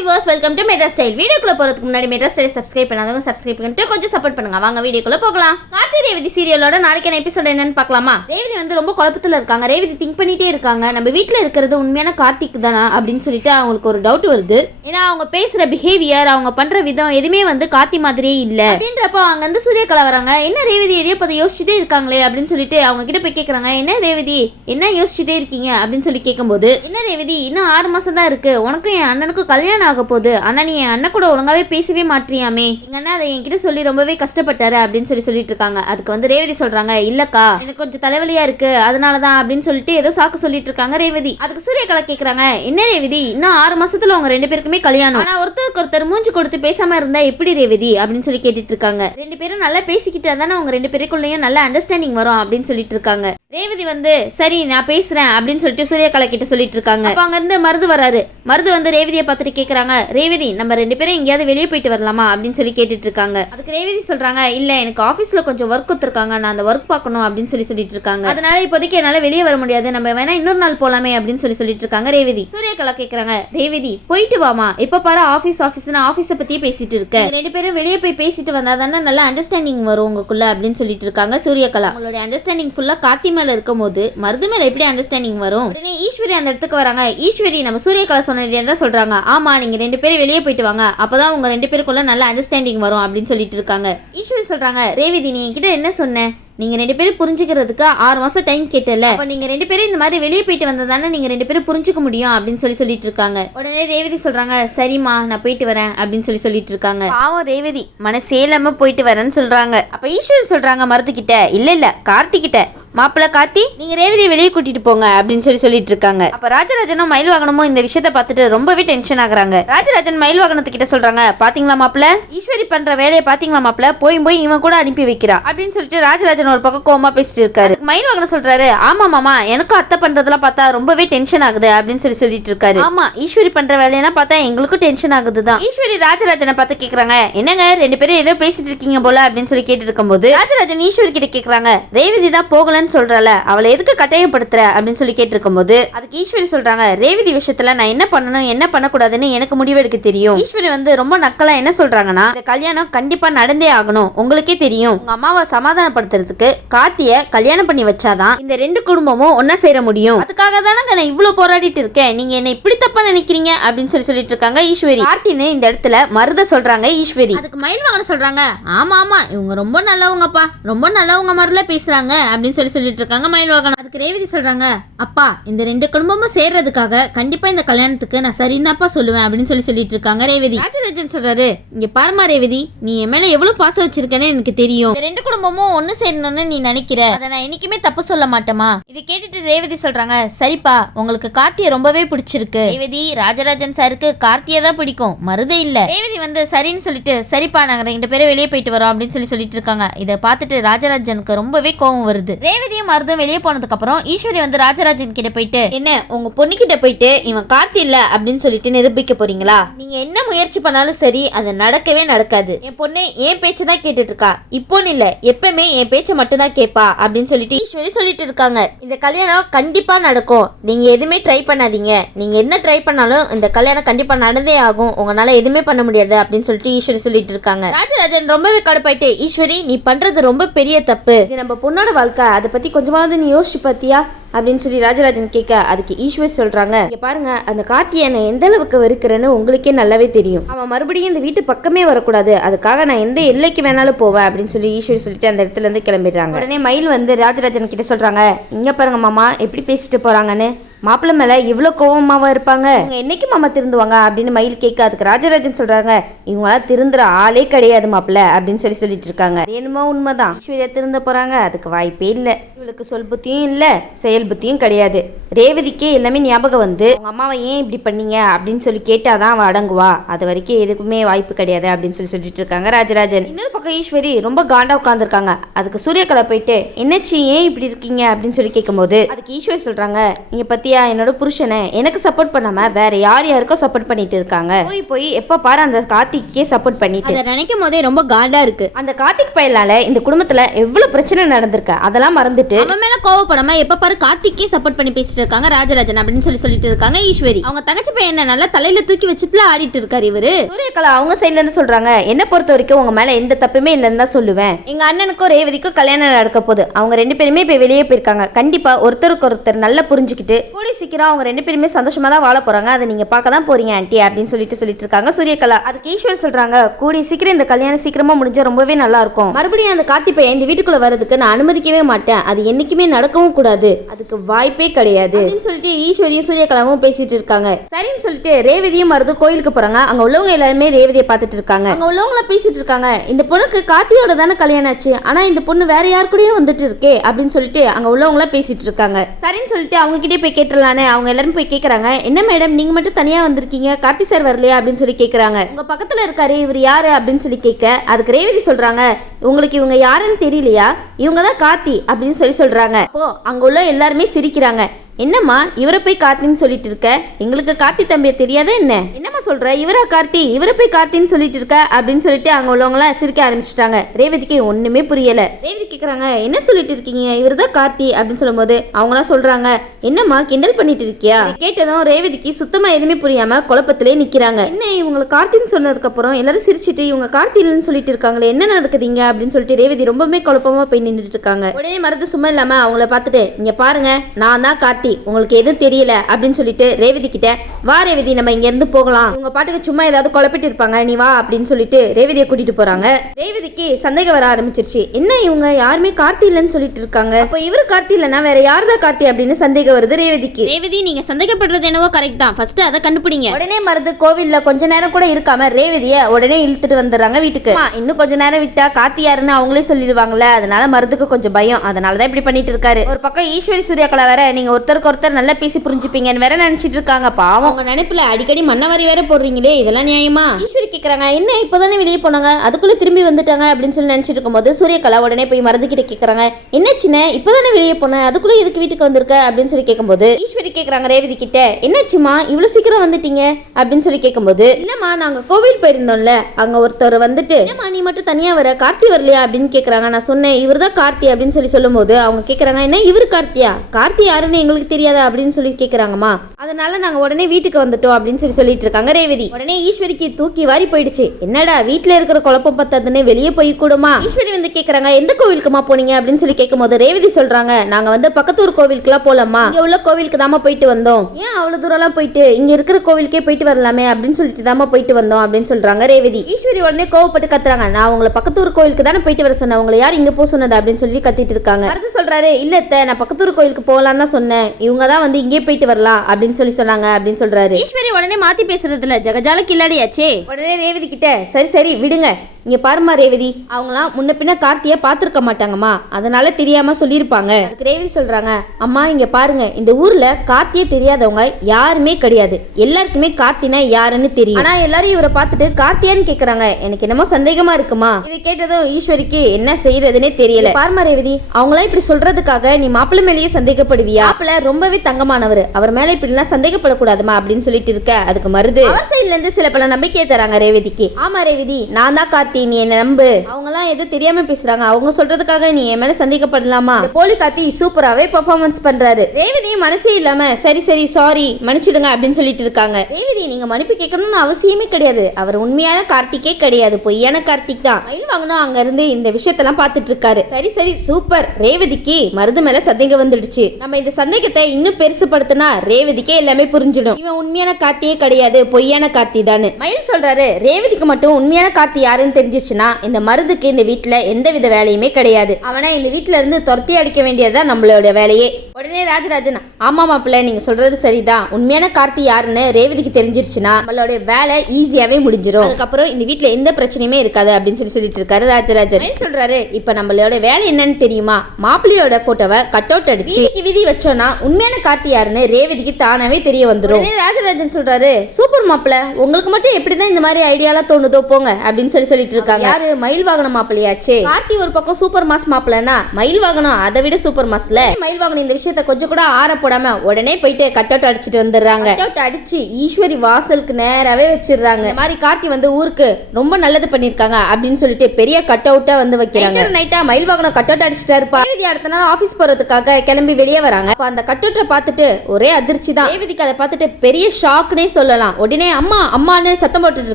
Viewers, welcome to metro style. வீடியோக்குள்ள போறதுக்கு முன்னாடி மெட்ரா ஸ்டைல் சப்ஸ்கிரைப் பண்ணாதவங்க சப்ஸ்கிரைப் பண்ணிட்டு கொஞ்சம் சப்போர்ட் பண்ணுங்க. வாங்க வீடியோக்குள்ள போகலாம். கார்த்தி ரேவதி சீரியலோட நாளைக்கான எபிசோட் என்னன்னு பார்க்கலாமா? ரேவதி வந்து ரொம்ப குழப்பத்துல இருக்காங்க. ரேவதி திங்க் பண்ணிட்டே இருக்காங்க, நம்ம வீட்ல இருக்கிறது உண்மையான கார்த்திக் தானா அப்படின்னு சொல்லிட்டு அவங்களுக்கு ஒரு டவுட் வருது. ஏன்னா அவங்க பேசுற பிஹேவியர், அவங்க பண்ற விதம் எதுவுமே வந்து கார்த்தி மாதிரியே இல்ல அப்படின்றப்போ அங்க வந்து சூரியகலா வராங்க. என்ன ரேவதி எதையோ பத்தி யோசிச்சுட்டே இருக்காங்களே அப்படின்னு சொல்லிட்டு அவங்க கிட்ட போய் கேட்கறாங்க. என்ன ரேவதி என்ன யோசிச்சுட்டே இருக்கீங்க அப்படின்னு சொல்லி கேட்கும்போது, என்ன ரேவதி இன்னும் 6 மாசம் தான் இருக்கு, உனக்கும் என் அண்ணனுக்கும் கல்யாணம் ஆக போகுது. ஆனா நீ என் அண்ணன் கூட ஒழுங்காவே பேசவே மாட்டியாமே, எங்க அண்ணா அதை என்கிட்ட சொல்லி ரொம்பவே கஷ்டப்பட்டாரு அப்படின்னு சொல்லிட்டு இருக்காங்க. அதுக்கு வந்து ரேவதி சொல்றாங்க, இல்லக்கா எனக்கு கொஞ்சம் தலைவலியா இருக்கு அதனாலதான் அப்படின்னு சொல்லிட்டு ஏதோ சாக்கு சொல்லிட்டு இருக்காங்க ரேவதி. அதுக்கு சூரியகலா கேக்குறாங்க, என்ன ரேவதி இன்னும் 6 மாசத்துல உங்க 2 பேருக்குமே கல்யாணம், ஆனா ஒருத்தருக்கு ஒருத்தர் மூஞ்சி கொடுத்து பேசாம இருந்தா எப்படி ரேவதி அப்படின்னு சொல்லி கேட்டுட்டு இருக்காங்க. 2 பேரும் நல்லா பேசிக்கிட்டா தானே உங்க 2 பேருக்குள்ளேயும் நல்ல அண்டர்ஸ்டாண்டிங் வரும் அப்படின்னு சொல்லிட்டு இருக்காங்க. ரேவதி வந்து சரி நான் பேசுறேன் அப்படின்னு சொல்லிட்டு சூரியகலா கிட்ட சொல்லிட்டு இருக்காங்க. அப்ப அங்க இருந்து மருது வராரு. மருது வந்து ரேவதியை பார்த்துட்டு கேக்குறாங்க, ரேவதி நம்ம 2 பேரும் எங்கேயாவது வெளியே போயிட்டு வரலாமா அப்படின்னு சொல்லி கேட்டுட்டு இருக்காங்க. அதுக்கு ரேவதி சொல்றாங்க, இல்ல எனக்கு ஆபீஸ்ல கொஞ்சம் ஒர்க் கொடுத்துருக்காங்க, நான் அந்த ஒர்க் பார்க்கணும் அப்படின்னு சொல்லிட்டு இருக்காங்க. அதனால இப்போதைக்கு என்னால வெளியே வர முடியாது, நம்ம வேணா இன்னொரு நாள் போலாமே அப்படின்னு சொல்லிட்டு இருக்காங்க ரேவதி. சூரியகலா கேக்குறாங்க, ரேவதி போயிட்டு வாமா, இப்ப பாரு ஆபீஸ்னு ஆபீஸை பத்தியே பேசிட்டு இருக்க, 2 பேரும் வெளியே போய் பேசிட்டு வந்தா தானே நல்ல அண்டர்ஸ்டாண்டிங் வரும் உங்களுக்குள்ள அப்படின்னு சொல்லிட்டு இருக்காங்க சூரியகலா. உங்களுடைய அண்டர்ஸ்டாண்டிங் ஃபுல்லா கார்த்தி மேல இருக்கும் போது மருது மேல எப்படி அண்டர்ஸ்டாண்டிங் வரும்? உடனே ஈஸ்வரி அந்த இடத்துக்கு வராங்க. ஈஸ்வரி நம்ம சூரியகலா சொன்னதே தான் சொல்றாங்க, ஆமா நீங்க 2 பேரும் வெளியே போயிட்டு வாங்க, அப்பதான் உங்க 2 பேருக்குள்ள நல்ல அண்டர்ஸ்டாண்டிங் வரும் அப்படின்னு சொல்லிட்டு இருக்காங்க. ஈஸ்வரி சொல்றாங்க, ரேவதி நீ என்கிட்ட என்ன சொன்ன, நீங்க 2 பேரும் புரிஞ்சுக்கிறதுக்கு 6 மாசம் டைம் கேட்டல, அப்ப நீங்க 2 பேரும் இந்த மாதிரி வெளியே போயிட்டு வந்ததானே நீங்க 2 பேரும் புரிஞ்சுக்க முடியும் அப்படின்னு சொல்லிட்டு இருக்காங்க. உடனே ரேவதி சொல்றாங்க, சரிம்மா நான் போயிட்டு வரேன் அப்படின்னு சொல்லிட்டு இருக்காங்க. பாவம் ரேவதி மனசே இல்லாம போயிட்டு வரேன்னு சொல்றாங்க. அப்ப ஈஸ்வரி சொல்றாங்க மருது கிட்ட, இல்ல கார்த்தி கிட்ட, மாப்பிள்ள கார்த்தி நீங்க ரேவதியை வெளியே கூட்டிட்டு போங்க அப்படின்னு சொல்லிட்டு இருக்காங்க. அப்ப ராஜராஜனும் மயில் வாகனமும் இந்த விஷயத்தை பார்த்துட்டு ரொம்பவே டென்ஷன் ஆகுறாங்க. ராஜராஜன் மயில் வாகனத்துக்கிட்ட சொல்றாங்க, பாத்தீங்களா மாப்பிள்ள ஈஸ்வரி பண்ற வேலையை பாத்தீங்களா மாப்பிள்ள, போய் இவன் கூட அனுப்பி வைக்கிறா அப்படின்னு சொல்லிட்டு ராஜராஜன் ஒரு பக்கம் கோமா பேசிட்டு இருக்காரு. மயில் வாகனம் சொல்றாரு, ஆமா மாமா எனக்கும் அத்தை பண்றதெல்லாம் பார்த்தா ரொம்பவே டென்ஷன் ஆகுது அப்படின்னு சொல்லிட்டு இருக்காரு. ஆமா ஈஸ்வரி பண்ற வேலையெல்லாம் பார்த்தா எங்களுக்கும் டென்ஷன் ஆகுதுதான். ஈஸ்வரி ராஜராஜனை பார்த்து கேக்குறாங்க, என்னங்க 2 பேரும் ஏதோ பேசிட்டு இருக்கீங்க போல அப்படின்னு சொல்லி கேட்டு இருக்கும்போது ராஜராஜன் ஈஸ்வரி கிட்ட கேக்குறாங்க, ரேவதி தான் போகல சொல்றல அவளை எதுக்கு கட்டாயப்படுத்துற அப்படின்னு சொல்லி கேட்டிருக்கும் போது அதுக்கு ஈஸ்வரி சொல்றாங்க, ரேவதி விஷயத்துல நான் என்ன பண்ணணும் என்ன பண்ணக்கூடாதுன்னு எனக்கு முடிவெடுக்க தெரியும். ஈஸ்வரி வந்து ரொம்ப நக்கலா என்ன சொல்றாங்கன்னா, இந்த கல்யாணம் கண்டிப்பா நடந்தே ஆகணும், உங்களுக்கே தெரியும் உங்க அம்மாவை சமாதானப்படுத்துறதுக்கு கார்த்திய கல்யாணம் பண்ணி வச்சாதான் இந்த 2 குடும்பமும் ஒன்னா சேர முடியும், அதுக்காக தானே நான் இவ்வளவு போராடிட்டு இருக்கேன், நீங்க என்ன இப்படி தப்பா நினைக்கிறீங்க அப்படின்னு சொல்லிட்டு இருக்காங்க ஈஸ்வரி. கார்த்தின்னு இந்த இடத்துல மருத சொல்றாங்க ஈஸ்வரி. அதுக்கு மயில் வாகனம் சொல்றாங்க, ஆமா இவங்க ரொம்ப நல்லவங்கப்பா, ரொம்ப நல்லவங்க மாதிரில பேசுறாங்க அப்படின்னு சொல்லிட்டு இருக்காங்க மயில் வாகனம். அதுக்கு ரேவதி சொல்றாங்க, அப்பா இந்த 2 குடும்பமும் சேர்றதுக்காக கண்டிப்பா இந்த கல்யாணத்துக்கு நான் சரின்னாப்பா சொல்லுவேன் அப்படின்னு சொல்லிட்டு இருக்காங்க ரேவதி. ராஜராஜன் சொல்றாரு, இங்க பாருமா ரேவதி நீ என் மேல எவ்வளவு பாசம் வச்சிருக்கேன்னு எனக்கு தெரியும், இந்த 2 குடும்பமும் ஒன்னு சேரணும்னு நீ நினைக்கிற, அதை நான் என்னைக்குமே தப்பு சொல்ல மாட்டேமா. இதை கேட்டுட்டு ரேவதி சொல்றாங்க, சரிப்பா உங்களுக்கு கார்த்தியை ரொம்பவே பிடிச்சிருக்கு. ரேவதி ராஜராஜன் சாருக்கு கார்த்தியை தான் பிடிக்கும், மருதே இல்ல. ரேவதி வந்து சரின்னு சொல்லிட்டு, சரிப்பா நாங்க 2 பேரும் வெளியே போயிட்டு வரோம் அப்படின்னு சொல்லிட்டு இருக்காங்க. இதை பார்த்துட்டு ராஜராஜனுக்கு ரொம்பவே கோவம் வருது. ரேவதியும் மருதும் வெளியே போனதுக்கு அப்புறம் ஈஸ்வரி வந்து ராஜராஜன் கிட்ட போயிட்டு, என்ன உங்க பொண்ணு கிட்ட போயிட்டு இவன் கார்த்தி இல்ல அப்படின்னு சொல்லிட்டு நிரூபிக்க போறீங்களா? நீங்க என்ன முயற்சி பண்ணாலும் சரி அது நடக்கவே நடக்காது. என் பொண்ணு என் பேச்சு தான் கேட்டுட்டு இருக்கா, இப்போன்னு இல்ல எப்பவுமே என் பேச்சை மட்டும் தான் கேட்பா அப்படின்னு சொல்லிட்டு ஈஸ்வரி சொல்லிட்டு இருக்காங்க. இந்த கல்யாணம் கண்டிப்பா நடக்கும், நீங்க எதுவுமே ட்ரை பண்ணாதீங்க, நீங்க என்ன ட்ரை பண்ணாலும் இந்த கல்யாணம் கண்டிப்பா நடந்தே ஆகும், உங்களால எதுவுமே பண்ண முடியாது அப்படின்னு சொல்லிட்டு ஈஸ்வரி சொல்லிட்டு இருக்காங்க. ராஜராஜன் ரொம்பவே கடுப்பாயிட்டு, ஈஸ்வரி நீ பண்றது ரொம்ப பெரிய தப்பு, இது நம்ம பொண்ணோட வாழ்க்கை, அதை பத்தி கொஞ்சமாவது நீ யோசிச்சு பாத்தியா அப்படின்னு சொல்லி ராஜராஜன் கேட்க, அதுக்கு ஈஸ்வரி சொல்றாங்க, இங்க பாருங்க அந்த கார்த்தியை நான் எந்த அளவுக்கு வெறுக்கிறேன்னு உங்களுக்கே நல்லாவே தெரியும், அவன் மறுபடியும் இந்த வீட்டு பக்கமே வரக்கூடாது, அதுக்காக நான் எந்த எல்லைக்கு வேணாலும் போவேன் அப்படின்னு சொல்லி ஈஸ்வரி சொல்லிட்டு அந்த இடத்துல இருந்து கிளம்பிடுறாங்க. உடனே மயில் வந்து ராஜராஜன் கிட்ட சொல்றாங்க, இங்க பாருங்க மாமா எப்படி பேசிட்டு போறாங்கன்னு, மாப்பிள்ள மேல இவ்வளவு கோவமாவா இருப்பாங்க, இவங்க என்னைக்கு மாமா திருந்துவாங்க அப்படின்னு மயில் கேட்க, அதுக்கு ராஜராஜன் சொல்றாங்க, இவங்களாம் திருந்துற ஆளே கிடையாது மாப்பிள்ள அப்படின்னு சொல்லிட்டு இருக்காங்க. என்னமோ உண்மைதான், ஈஸ்வரியா திருந்த போறாங்க, அதுக்கு வாய்ப்பே இல்லை, இவளுக்கு சொல் புத்தியும் இல்ல செயல் புத்தியும் கிடையாது. ரேவதிக்கே எல்லாமே ஞாபகம் வந்து உங்க அம்மாவை ஏன் இப்படி பண்ணீங்க அப்படின்னு சொல்லி கேட்டாதான் அவ அடங்குவா, அது வரைக்கும் எதுக்குமே வாய்ப்பு கிடையாது அப்படின்னு சொல்லிட்டு இருக்காங்க ராஜராஜன். இன்னொரு பக்கம் ஈஸ்வரி ரொம்ப காண்டா உட்காந்துருக்காங்க. அதுக்கு சூரியகலா போயிட்டு, என்னச்சு ஏன் இப்படி இருக்கீங்க அப்படின்னு சொல்லி கேட்கும் போது அதுக்கு ஈஸ்வரி சொல்றாங்க, இங்க பத்தி பத்தியா என்னோட புருஷனை எனக்கு சப்போர்ட் பண்ணாம வேற யாருக்கோ சப்போர்ட் பண்ணிட்டு இருக்காங்க. போய் எப்ப பாரு அந்த கார்த்திக்கே சப்போர்ட் பண்ணிட்டு அதை நினைக்கும் போதே ரொம்ப காண்டா இருக்கு. அந்த கார்த்திக் பையனால இந்த குடும்பத்துல எவ்வளவு பிரச்சனை நடந்திருக்கு அதெல்லாம் மறந்துட்டு அவன் மேல கோவப்படாம எப்ப பாரு கார்த்திக்கே சப்போர்ட் பண்ணி பேசிட்டு இருக்காங்க ராஜராஜன் அப்படின்னு சொல்லிட்டு இருக்காங்க ஈஸ்வரி. அவங்க தங்கச்சி பையன் என்ன நல்லா தலையில தூக்கி வச்சுட்டுல ஆடிட்டு இருக்காரு இவரு. சூரியகலா அவங்க சைட்ல இருந்து சொல்றாங்க, என்ன பொறுத்த வரைக்கும் உங்க மேல எந்த தப்புமே இல்லைன்னு தான் சொல்லுவேன். எங்க அண்ணனுக்கும் ரேவதிக்கும் கல்யாணம் நடக்க போகுது. அவங்க 2 பேருமே இப்ப வெளியே போயிருக்காங்க. கண்டிப்பா ஒருத்தருக்கு ஒருத்தர் நல்லா புரிஞ்சுக்கிட்டு கூடி சீக்கிரம் அவங்க 2 பேருமே சந்தோஷமா தான் வாழ போறாங்க. அதை நீங்க பார்க்க தான் போறீங்க ஆண்டி அப்படின்னு சொல்லிட்டு இருக்காங்க சூரியகலா. அதுக்கு ஈஸ்வர் சொல்றாங்க, கூடி சீக்கிரம் இந்த கல்யாணம் சீக்கிரமா முடிஞ்சா ரொம்பவே நல்லா இருக்கும். மறுபடியும் அந்த கார்த்தி பையன் இந்த வீட்டுக்குள்ள வரதுக்கு நான் அனுமதிக்கவே மாட்டேன். அது என்னைக்குமே நடக்கவும் கூடாது. அதுக்கு வாய்ப்பே கிடையாது அப்படின்னு சொல்லிட்டு ஈஸ்வரியும் சூரியகலாவும் பேசிட்டு இருக்காங்க. சரின்னு சொல்லிட்டு ரேவதியும் மருது கோயிலுக்கு போறாங்க. அங்க உள்ளவங்க எல்லாருமே ரேவதியை பார்த்துட்டு இருக்காங்க. அங்க உள்ளவங்கள பேசிட்டு இருக்காங்க, இந்த பொண்ணுக்கு கார்த்தியோட தானே கல்யாணம் ஆச்சு, ஆனா இந்த பொண்ணு வேற யாரு கூடயும் வந்துட்டு இருக்கே அப்படின்னு சொல்லிட்டு அங்க உள்ளவங்கள பேசிட்டு இருக்காங்க. சரின்னு சொல்லிட்டு அவங்க கிட்டே போய் கேட்டுலானே. அவங்க எல்லாரும் போய் கேக்குறாங்க, என்ன மேடம் நீங்க மட்டும் தனியா வந்திருக்கீங்க, கார்த்தி சார் வரலையா அப்படின்னு சொல்லி கேக்குறாங்க. உங்க பக்கத்துல இருக்காரு இவர் யாரு அப்படின்னு சொல்லி கேட்க அதுக்கு ரேவதி சொல்றாங்க, உங்களுக்கு இவங்க யாருன்னு தெரியலையா, இவங்க தான் கார்த்தி அப்படின்னு சொல்றாங்க. அப்போ அங்க உள்ள எல்லாருமே சிரிக்கிறாங்க. என்னம்மா இவரை போய் கார்த்தின்னு சொல்லிட்டு இருக்க, எங்களுக்கு கார்த்தி தம்பியை தெரியாதா என்ன, என்னம்மா சொல்ற, இவரை கார்த்தி இவரை போய் கார்த்தின்னு சொல்லிட்டு இருக்க அப்படின்னு சொல்லிட்டு அங்க உள்ளவங்களாம் சிரிக்க ஆரம்பிச்சுட்டாங்க. ரேவதிக்கு ஒண்ணுமே புரியல. ரேவதி கேக்குறாங்க, என்ன சொல்லிட்டு இருக்கீங்க, இவர் தான் கார்த்தி அப்படின்னு சொல்லும்போது அவங்களாம் சொல்றாங்க, என்னம்மா கிண்டல் பண்ணிட்டு இருக்கியா. கேட்டதும் ரேவதிக்கு சுத்தமா எதுவுமே புரியாம குழப்பத்திலே நிக்கிறாங்க. என்ன இவங்களை கார்த்தின்னு சொன்னதுக்கு அப்புறம் எல்லாரும் சிரிச்சிட்டு இவங்க கார்த்தி இல்லைன்னு சொல்லிட்டு இருக்காங்களே, என்ன நடக்குதுங்க அப்படின்னு சொல்லிட்டு ரேவதி ரொம்பவே குழப்பமா போய் நின்றுட்டு இருக்காங்க. உடனே மருந்து சும்மா இல்லாம அவங்கள பார்த்துட்டு, இங்க பாருங்க நான் தான் கார்த்தி, உங்களுக்கு எதுவும் தெரியல அப்படின்னு சொல்லிட்டு ரேவதி கிட்ட, வா ரேவதி நம்ம இங்க இருந்து போகலாம், இவங்க பாட்டுக்கு சும்மா ஏதாவது குழப்பிட்டு இருப்பாங்க, நீ வா அப்படின்னு சொல்லிட்டு ரேவதியை கூட்டிட்டு போறாங்க. ரேவதிக்கு சந்தேகம் வர ஆரம்பிச்சிருச்சு, என்ன இவங்க யாருமே கார்த்தி இல்லைன்னு சொல்லிட்டு இருக்காங்க, அப்ப இவரு கார்த்தி இல்லைன்னா வேற யாருதான் கார்த்தி அப்படின்னு சந்தேகம் வருது ரேவதிக்கு. ரேவதி நீங்க சந்தேகப்படுறது என்னவோ கரெக்ட் தான், ஃபர்ஸ்ட் அதை கண்டுபிடிங்க. உடனே மருந்து கோவில்ல கொஞ்ச நேரம் கூட இருக்காம ரேவதிய உடனே இழுத்துட்டு வந்துடுறாங்க வீட்டுக்கு. இன்னும் கொஞ்ச நேரம் விட்டா கார்த்தி யாருன்னு அவங்களே சொல்லிடுவாங்கல்ல, அதனால மருந்துக்கு கொஞ்சம் பயம், அதனாலதான் இப்படி பண்ணிட்டு இருக்காரு. ஒரு பக்கம் ஈஸ்வரி சூர்யாக்கலா வேற நீங்க ஒருத்தருக்கு ஒருத்தர் நல்லா பேசி புரிஞ்சுப்பீங்கன்னு வேற நினைச்சிட்டு இருக்காங்க. பாவம் உங்க நினைப்புல அடிக்கடி மண்ணவாரி வேற போடுறீங்களே, இதெல்லாம் நியாயமா. ஈஸ்வரி கேக்குறாங்க, என்ன இப்பதானே வெளியே போனாங்க அதுக்குள்ள திரும்பி வந்துட்டாங்க அப்படின்னு சொல்லி நினைச்சிட்டு இருக்கும்போது சூர்யாக்கலா உடனே போய் மருந்து கிட்ட கேக்குறாங்க, என்ன சின்ன இப்பதானே வெளியே போனேன் அதுக்குள்ள இதுக்கு வீட்டுக்கு வந்திருக்க அப்படின்னு சொல்லி கேட்கும்போது ஈஸ்வரி கேக்குறாங்க ரேவதி கிட்ட, என்னாச்சுமா இவ்வளவு சீக்கிரம் வந்துட்டீங்க அப்படின்னு சொல்லி கேட்கும்போது, இல்லம்மா நாங்க கோவில் போயிருந்தோம்ல, அங்க ஒருத்தர் வந்துட்டு, என்னம்மா நீ மட்டும் தனியா வர, கார்த்தி வரலையா அப்படின்னு கேக்குறாங்க. நான் சொன்னேன் இவர் தான் கார்த்தி அப்படின்னு சொல்லும் போது அவங்க கேக்குறாங்க, என்ன இவர் கார்த்தியா, கார்த்தி யாருன்னு எங்களுக்கு தெரியாதா அப்படின்னு சொல்லி கேக்குறாங்கம்மா, அதனால நாங்க உடனே வீட்டுக்கு வந்துட்டோம் அப்படின்னு சொல்லிட்டு இருக்காங்க ரேவதி. உடனே ஈஸ்வரிக்கு தூக்கி வாரி போயிடுச்சு, என்னடா வீட்டுல இருக்கிற குழப்பம் பத்தாதுன்னு வெளியே போய் கூடுமா. ஈஸ்வரி வந்து கேக்குறாங்க, எந்த கோவிலுக்குமா போனீங்க அப்படின்னு சொல்லி கேட்கும்போது ரேவதி சொல்றாங்க, நாங்க வந்து பக்கத்தூர் கோவிலுக்குலாம் போலாமா, இங்க உள்ள கோவிலுக்கு தாமா போயிட்டு வந்தோம், ஏன் அவ்வளவு தூரம் எல்லாம் போயிட்டு இங்க இருக்கிற கோவிலுக்கே போயிட்டு வரலாமே அப்படின்னு சொல்லிட்டு தாமா போயிட்டு வந்தோம் அப்படின்னு சொல்றாங்க ரேவதி. ஈஸ்வரி உடனே கோவப்பட்டு கத்துறாங்க, நான் உங்களை பக்கத்தூர் கோவிலுக்கு தானே போயிட்டு வர சொன்னேன், உங்களை யார் இங்க போக சொன்னது அப்படின்னு சொல்லி கத்திட்டு இருக்காங்க. அடுத்து சொல்றாரு, இல்ல நான் பக்கத்தூர் கோவிலுக்கு போகலாம் தான் சொன்னேன், இவங்க தான் வந்து இங்கே போயிட்டு வரலாம் அப்படின்னு சொன்னாங்க அப்படின்னு சொல்றாரு. ஈஸ்வரி உடனே மாத்தி பேசுறதுல ஜகஜால கில்லாடியாச்சே. உடனே ரேவதி கிட்ட, சரி விடுங்க, இங்க பாருமா ரேவதி, அவங்களாம் முன்ன பின்ன கார்த்திய பாத்துருக்க மாட்டாங்கம்மா, அதனால தெரியாம சொல்லியிருப்பாங்க. அதுக்கு ரேவதி சொல்றாங்க, அம்மா இங்க பாருங்க, இந்த ஊர்ல கார்த்தியே தெரியாதவங்க யாருமே கிடையாது, எல்லாருக்குமே கார்த்தினா யாருன்னு தெரியும், ஆனா எல்லாரும் இவரை பார்த்துட்டு கார்த்தியான்னு கேக்குறாங்க, எனக்கு என்னமோ சந்தேகமா இருக்குமா. இதை கேட்டதும் ஈஸ்வரிக்கு என்ன செய்யறதுன்னே தெரியல. பாருமா ரேவதி, அவங்களாம் இப்படி சொல்றதுக்காக நீ மாப்பிள்ளை மேலேயே சந்தேகப்படுவியா, மாப்பிள்ளை ரொம்பவே தங்கமானவர், அவர் மேல இப்படி எல்லாம் சந்தேகப்படக்கூடாதுமா அப்படின்னு சொல்லிட்டு இருக்க அதுக்கு மருது அவர் சைட்ல இருந்து சில பல நம்பிக்கையை தராங்க ரேவதிக்கு. ஆமா ரேவதி, நான் தான் கார்த்தி, நீ என்ன நம்பு, அவங்க எல்லாம் எது தெரியாம பேசுறாங்க, அவங்க சொல்றதுக்காக நீ என் மேல சந்தேகப்படலாமா. போலி கார்த்தி சூப்பராவே பெர்ஃபார்மன்ஸ் பண்றாரு. ரேவதி மனசே இல்லாம சரி சாரி மன்னிச்சிடுங்க அப்படின்னு சொல்லிட்டு இருக்காங்க. ரேவதி நீங்க மன்னிப்பு கேட்கணும்னு அவசியமே கிடையாது, அவர் உண்மையான கார்த்திகே கிடையாது, பொய்யான கார்த்திக் தான். மயில் வாங்கணும் அங்க இருந்து இந்த விஷயத்தெல்லாம் பார்த்துட்டு இருக்காரு. சரி சூப்பர். ரேவதிக்கு மருது மேல சந்தேகம் வந்துடுச்சு, நம்ம இந்த சந்தேகத்தை இன்னும் பெருசுபடுத்தினா ரேவதிக்கே எல்லாமே புரிஞ்சிடும், இவன் உண்மையான கார்த்தியே கிடையாது, பொய்யான கார்த்தி தான். மயில் சொல்றாரு, ரேவதிக்கு மட்டும் உண்மையான கார்த்தி யாருன்னு தெரிஞ்சிச்சுன்னா இந்த மருதுக்கு இந்த வீட்டுல எந்த வித வேலையுமே கிடையாது, அவனை இந்த வீட்டுல இருந்து துரத்தி அடிக்க வேண்டியதுதான் நம்மளோட வேலையே. உடனே ராஜராஜன், ஆமா மாப்பிள்ள நீங்க சொல்றது சரிதான், உண்மையான கார்த்தி யாருன்னு ரேவதிக்கு தெரிஞ்சிருச்சுன்னா நம்மளோட வேலை ஈஸியாவே முடிஞ்சிடும், அதுக்கப்புறம் இந்த வீட்டுல எந்த பிரச்சனையுமே இருக்காது அப்படின்னு சொல்லிட்டு இருக்காரு ராஜராஜன். சொல்றாரு, இப்ப நம்மளோட வேலை என்னன்னு தெரியுமா, மாப்பிள்ளையோட போட்டோவை கட் அவுட் அடிச்சு விதி வச்சோம்னா உண்மையான கார்த்தி யாருன்னு ரேவதிக்கு தானாவே தெரிய வந்துடும். ராஜராஜன் சொல்றாரு, சூப்பர் மாப்பிள்ள, உங்களுக்கு மட்டும் எப்படிதான் இந்த மாதிரி ஐடியாலாம் தோணுதோ போங்க அப்படின்னு சொல்லிட்டு இருக்காங்க. யாரு, மயில் வாகனம் மாப்பிள்ளையாச்சே. கார்த்தி ஒரு பக்கம் சூப்பர் மாஸ் மாப்பிள்ளனா மயில் வாகனம் அதை விட சூப்பர் மாஸ்ல. மயில் வாகனம் இந்த விஷயம் விஷயத்த கொஞ்சம் கூட ஆற போடாம உடனே போயிட்டு கட் அவுட் அடிச்சுட்டு வந்துடுறாங்க. கட் அவுட் அடிச்சு ஈஸ்வரி வாசலுக்கு நேராவே வச்சிடுறாங்க. இந்த மாதிரி கார்த்தி வந்து ஊருக்கு ரொம்ப நல்லது பண்ணிருக்காங்க அப்படின்னு சொல்லிட்டு பெரிய கட் அவுட்டா வந்து வைக்கிறாங்க. நைட்டா மயில் வாகனம் கட் அவுட் அடிச்சுட்டா இருப்பா. ரேவதி அடுத்த நாள் ஆபீஸ் போறதுக்காக கிளம்பி வெளியே வராங்க. அப்ப அந்த கட் அவுட்டை பார்த்துட்டு ஒரே அதிர்ச்சி தான். ரேவதிக்கு அதை பார்த்துட்டு பெரிய ஷாக்னே சொல்லலாம். உடனே அம்மா அம்மான்னு சத்தம் போட்டுட்டு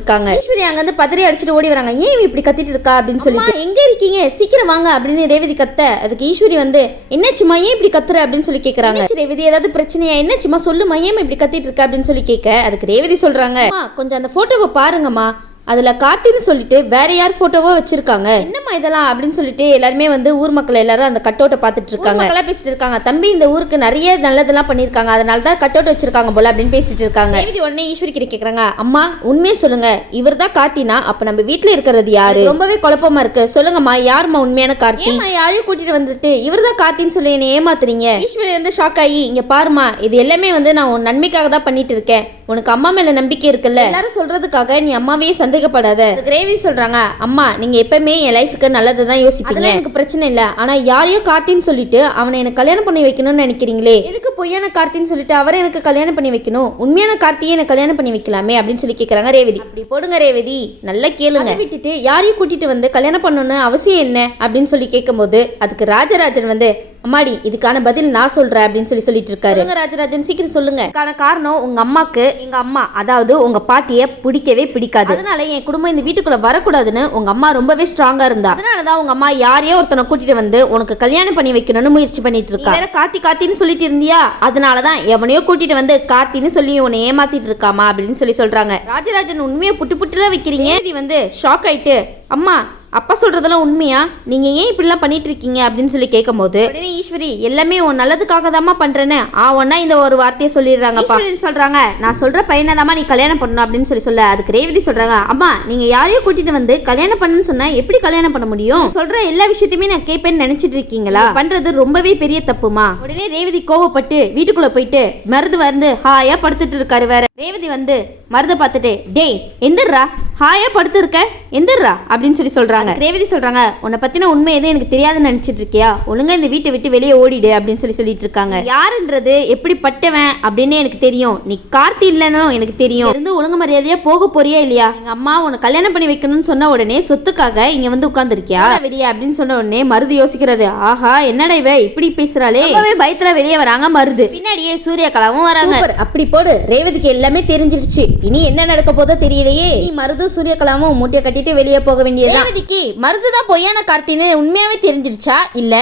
இருக்காங்க. ஈஸ்வரி அங்க இருந்து பதறி அடிச்சுட்டு ஓடி வராங்க. ஏன் இப்படி கத்திட்டு இருக்கா அப்படின்னு சொல்லிட்டு, எங்க இருக்கீங்க சீக்கிரம் வாங்க அப்படின்னு ரேவதி கத்த, அதுக்கு ஈஸ்வரி வந்து என்னாச்சுமா ஏன் இப்படி கத்துற அப்படின்னு சொல்லி கேக்குறாங்க. ரேவதி ஏதாவது பிரச்சனையா என்னாச்சுமா சொல்லுமா ஏன் இப்படி கத்திட்டு இருக்க அப்படின்னு சொல்லி கேட்க, அதுக்கு ரேவதி சொல்றாங்க கொஞ்சம் அந்த போட்டோவை பாருங்கம்மா, அதுல கார்த்தின்னு சொல்லிட்டு வேற யார் போட்டோவோ வச்சிருக்காங்க. என்னம்மா இதெல்லாம் அப்படின்னு சொல்லிட்டு எல்லாருமே வந்து ஊர் மக்கள் எல்லாரும் அந்த கட் அவுட்டை பார்த்துட்டு இருக்காங்க. மக்களா பேசிட்டு இருக்காங்க. தம்பி இந்த ஊருக்கு நிறைய நல்லதெல்லாம் பண்ணிருக்காங்க, அதனால தான் கட் அவுட் வச்சிருக்காங்க போல அப்படின்னு பேசிட்டு இருக்காங்க. ரேவதி உடனே ஈஸ்வரி கிட்ட கேக்குறாங்க, அம்மா உண்மையே சொல்லுங்க, இவர் தான் கார்த்தினா அப்ப நம்ம வீட்டுல இருக்கிறது யாரு? ரொம்பவே குழப்பமா இருக்கு, சொல்லுங்கம்மா யாருமா உண்மையான கார்த்தி? யாரையும் கூட்டிட்டு வந்துட்டு இவர் தான் கார்த்தின்னு சொல்லி என்ன ஏமாத்துறீங்க? ஈஸ்வரி வந்து ஷாக் ஆகி, இங்க பாருமா இது எல்லாமே வந்து நான் உன் நன்மைக்காக தான் பண்ணிட்டு இருக்கேன், உனக்கு அம்மா மேல நம்பிக்கை இருக்குல்ல, எல்லாரும் சொல்றதுக்காக நீ அம்மாவே சந்தேகப்படாத. ரேவதி சொல்றாங்க, அம்மா நீங்க எப்பவுமே என் லைஃபுக்கு நல்லதுதான் யோசிப்பீங்க, எனக்கு பிரச்சனை இல்ல, ஆனா யாரையோ கார்த்தின்னு சொல்லிட்டு அவனை எனக்கு கல்யாணம் பண்ணி வைக்கணும்னு நினைக்கிறீங்களே, எதுக்கு பொய்யான கார்த்தின்னு சொல்லிட்டு அவரை எனக்கு கல்யாணம் பண்ணி வைக்கணும், உண்மையான கார்த்தியை எனக்கு கல்யாணம் பண்ணி வைக்கலாமே அப்படின்னு சொல்லி கேக்குறாங்க ரேவதி. அப்படி போடுங்க ரேவதி, நல்லா கேளுங்க, விட்டுட்டு யாரையும் கூட்டிட்டு வந்து கல்யாணம் பண்ணணும்னு அவசியம் என்ன அப்படின்னு சொல்லி கேட்கும்போது அதுக்கு ராஜராஜன் வந்து, அம்மாடி இதுக்கான பதில் நான் சொல்றேன் அப்படின்னு சொல்லிட்டு இருக்காரு. ராஜராஜன் சீக்கிரம் சொல்லுங்க. இதுக்கான காரணம் உங்க அம்மாக்கு எங்க அம்மா அதாவது உங்க பாட்டிய பிடிக்கவே பிடிக்காது, அதனால என் குடும்பம் இந்த வீட்டுக்குள்ள வரக்கூடாதுன்னு உங்க அம்மா ரொம்பவே ஸ்ட்ராங்கா இருந்தா, அதனாலதான் உங்க அம்மா யாரையோ ஒருத்தனை கூட்டிட்டு வந்து உனக்கு கல்யாணம் பண்ணி வைக்கணும்னு முயற்சி பண்ணிட்டு இருக்கா. வேற கார்த்தின்னு சொல்லிட்டு இருந்தியா, அதனாலதான் எவனையோ கூட்டிட்டு வந்து கார்த்தின்னு சொல்லி உன்னை ஏமாத்திட்டு இருக்காமா அப்படின்னு சொல்றாங்க. ராஜராஜன் உண்மையை புட்டுல வைக்கிறீங்க. இது வந்து ஷாக் ஆயிட்டு, அம்மா அப்பா சொல்றதெல்லாம் உண்மையா, நீங்க ஏன் இப்படிலாம் பண்ணிட்டு இருக்கீங்க அப்படின்னு சொல்லி கேட்கும் போது உடனே ஈஸ்வரி எல்லாமே உன் நல்லதுக்காக தாமா பண்றேன்னு ஒன்னா இந்த ஒரு வார்த்தையை சொல்லிடுறாங்க. சொல்றாங்க, நான் சொல்ற பையனாதாமா நீ கல்யாணம் பண்ணணும் அப்படின்னு சொல்ல, அதுக்கு ரேவதி சொல்றாங்க, அம்மா நீங்க யாரையும் கூட்டிட்டு வந்து கல்யாணம் பண்ணுன்னு சொன்னா எப்படி கல்யாணம் பண்ண முடியும், சொல்ற எல்லா விஷயத்தையுமே நான் கேட்பேன்னு நினைச்சிட்டு இருக்கீங்களா, பண்றது ரொம்பவே பெரிய தப்புமா. உடனே ரேவதி கோவப்பட்டு வீட்டுக்குள்ள போயிட்டு மருது வந்து ஹாயா படுத்துட்டு இருக்காரு. வேற ரேவதி வந்து மருத பார்த்துட்டு, டேய் எந்திரா, ஹாயா படுத்து இருக்க எந்திரா அப்படின்னு சொல்றாங்க. ரேவதி சொல்றாங்க, உன்னை பத்தின உண்மை எதுவும் எனக்கு தெரியாதுன்னு நினைச்சிட்டு இருக்கியா, ஒழுங்கா இந்த வீட்டை விட்டு வெளியே ஓடிடு அப்படின்னு சொல்லிட்டு இருக்காங்க. யாருன்றது எப்படிப்பட்டவன் அப்படின்னு எனக்கு தெரியும், நீ கார்த்தி இல்லைன்னு எனக்கு தெரியும், இருந்து ஒழுங்கு மரியாதையா போக போறியா இல்லையா, எங்க அம்மா உன்னை கல்யாணம் பண்ணி வைக்கணும்னு சொன்ன உடனே சொத்துக்காக இங்க வந்து உட்கார்ந்துருக்கியா வெளியே அப்படின்னு சொன்ன உடனே மருது யோசிக்கிறாரு, ஆஹா என்னடா இவ இப்படி பேசுறாளே, பயத்துல வெளியே வராங்க மருது. பின்னாடியே சூர்யாகலாவும் வராங்க. அப்படி போடு, ரேவதிக்கு எல்லாமே தெரிஞ்சிடுச்சு, இனி என்ன நடக்க போதோ தெரியலையே, நீ மருது சூர்யாகலாமும் மூட்டையை கட்டிட்டு வெளியே போக வேண்டியது. ரேவதிக்கு மருதுதான் பொய்யான கார்த்தின்னு உண்மையாவே தெரிஞ்சிருச்சா இல்ல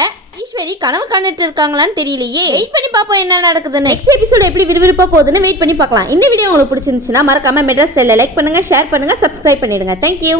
ஈஸ்வரி கனவு கண்டுட்டு இருக்காங்களான்னு தெரியலையே. வெயிட் பண்ணி பாப்போம் என்ன நடக்குதுன்னு. நெக்ஸ்ட் எபிசோட் எப்படி விறுவிறுப்பா போகுதுன்னு வெயிட் பண்ணி பார்க்கலாம். இந்த வீடியோ உங்களுக்கு பிடிச்சிருந்துச்சுன்னா மறக்காம மெட்ராஸ் ஸ்டைல லைக் பண்ணுங்க, ஷேர் பண்ணுங்க, சப்ஸ்கிரைப் பண்ணிடுங்க. தேங்க்யூ.